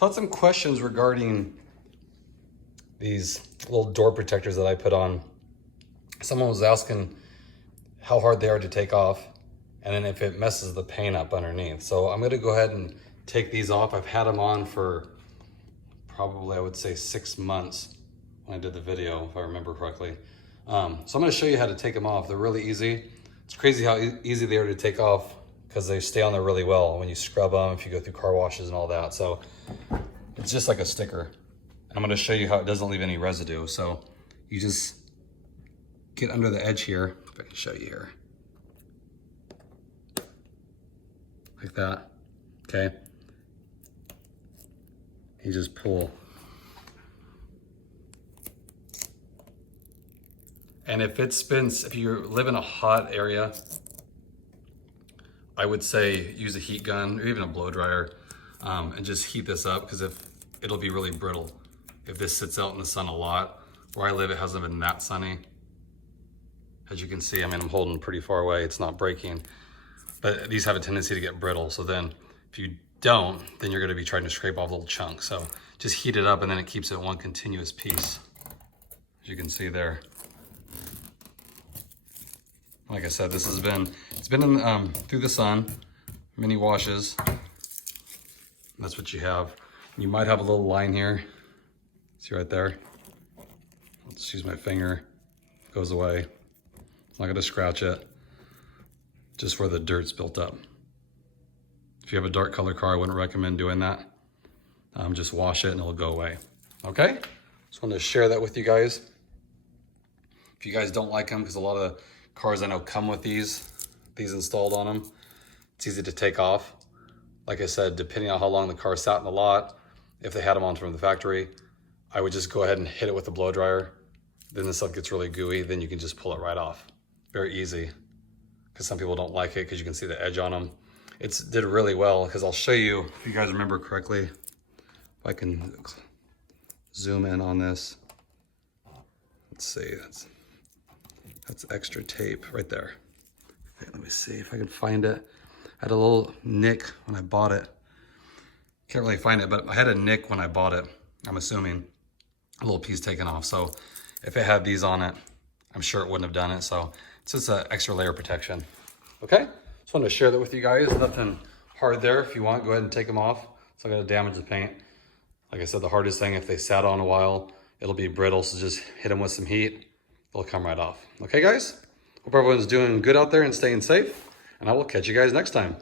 So I had some questions regarding these little door protectors that I put on. Someone was asking how hard they are to take off, and then if it messes the paint up underneath. So I'm gonna go ahead and take these off. I've had them on for probably, I would say 6 months when I did the video, if I remember correctly. So I'm gonna show you how to take them off. They're really easy. It's crazy how easy they are to take off because they stay on there really well when you scrub them, if you go through car washes and all that. So it's just like a sticker. I'm gonna show you how it doesn't leave any residue. So you just get under the edge here, if I can show you here. Like that, okay? You just pull. And if it spins, if you live in a hot area, I would say use a heat gun or even a blow dryer and just heat this up, because if it'll be really brittle. If this sits out in the sun a lot, where I live, it hasn't been that sunny. As you can see, I mean, I'm holding pretty far away, it's not breaking, but these have a tendency to get brittle. So then if you don't, then you're gonna be trying to scrape off little chunks. So just heat it up and then it keeps it one continuous piece. As you can see there. Like I said, this has been, it's been in, through the sun, many washes. That's what you have. You might have a little line here. See right there? I'll just use my finger, goes away. It's not gonna scratch it, just where the dirt's built up. If you have a dark color car, I wouldn't recommend doing that. Just wash it and it'll go away. Okay? Just wanted to share that with you guys. If you guys don't like them, because a lot of cars I know come with these installed on them, it's easy to take off. Like I said, depending on how long the car sat in the lot, if they had them on from the factory, I would just go ahead and hit it with a blow dryer. Then the stuff gets really gooey, then you can just pull it right off. Very easy, because some people don't like it because you can see the edge on them. It's did really well, because I'll show you, if you guys remember correctly, if I can zoom in on this. Let's see, that's extra tape right there. Okay, let me see if I can find it. I had a little nick when I bought it. Can't really find it, but I had a nick when I bought it, I'm assuming. A little piece taken off. So if it had these on it, I'm sure it wouldn't have done it. So it's just an extra layer of protection. Okay? Just wanted to share that with you guys. Nothing hard there. If you want, go ahead and take them off. So I'm gonna damage the paint. Like I said, the hardest thing, if they sat on a while, it'll be brittle. So just hit them with some heat. They'll come right off. Okay, guys? Hope everyone's doing good out there and staying safe. And I will catch you guys next time.